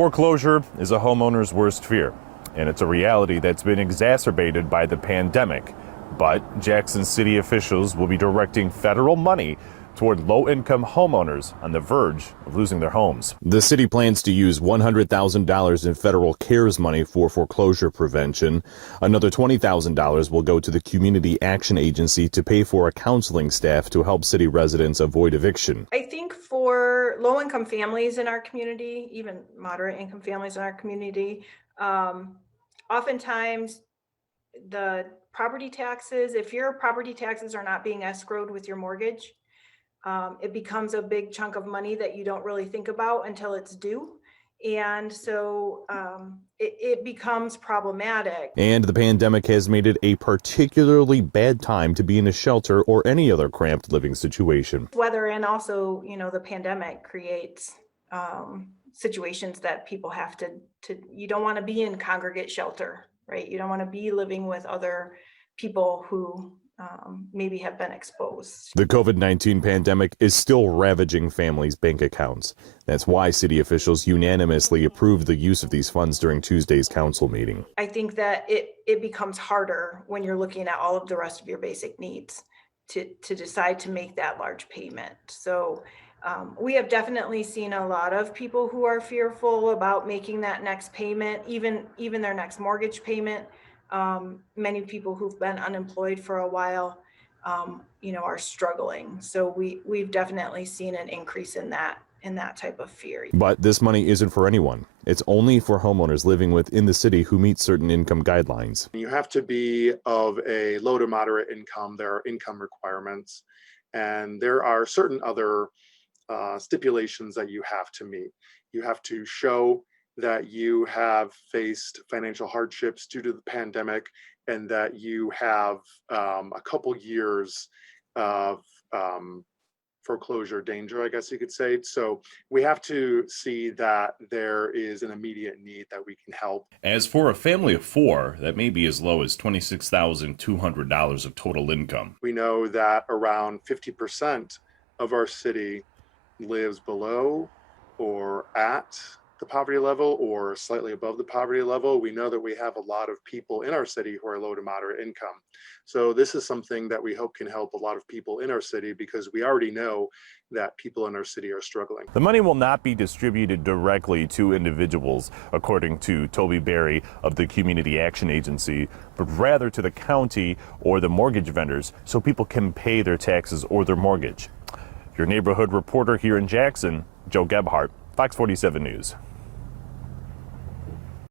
Foreclosure is a homeowner's worst fear, and it's a reality that's been exacerbated by the pandemic. But Jackson city officials will be directing federal money toward low-income homeowners on the verge of losing their homes. The city plans to use $100,000 in federal CARES money for foreclosure prevention. Another $20,000 will go to the Community Action Agency to pay for a counseling staff to help city residents avoid eviction. I think for low-income families in our community, even moderate-income families in our community, oftentimes the property taxes, if your property taxes are not being escrowed with your mortgage, it becomes a big chunk of money that you don't really think about until it's due. And so it becomes problematic. And the pandemic has made it a particularly bad time to be in a shelter or any other cramped living situation. Weather and also, the pandemic creates situations that people have to you don't want to be in congregate shelter, right? You don't want to be living with other people who maybe have been exposed. The COVID-19 pandemic is still ravaging families' bank accounts. That's why city officials unanimously approved the use of these funds during Tuesday's council meeting. I think that it becomes harder when you're looking at all of the rest of your basic needs to decide to make that large payment. So we have definitely seen a lot of people who are fearful about making that next payment, even their next mortgage payment. Many people who've been unemployed for a while, are struggling. So we've definitely seen an increase in that type of fear. But this money isn't for anyone. It's only for homeowners living within the city who meet certain income guidelines. You have to be of a low to moderate income. There are income requirements, and there are certain other stipulations that you have to meet. You have to show that you have faced financial hardships due to the pandemic, and that you have a couple years of foreclosure danger, I guess you could say. So we have to see that there is an immediate need that we can help. As for a family of four, that may be as low as $26,200 of total income. We know that around 50% of our city lives below or at the poverty level or slightly above the poverty level. We know that we have a lot of people in our city who are low to moderate income. So this is something that we hope can help a lot of people in our city, because we already know that people in our city are struggling. The money will not be distributed directly to individuals, according to Toby Berry of the Community Action Agency, but rather to the county or the mortgage vendors so people can pay their taxes or their mortgage. Your neighborhood reporter here in Jackson, Joe Gebhardt, Fox 47 News.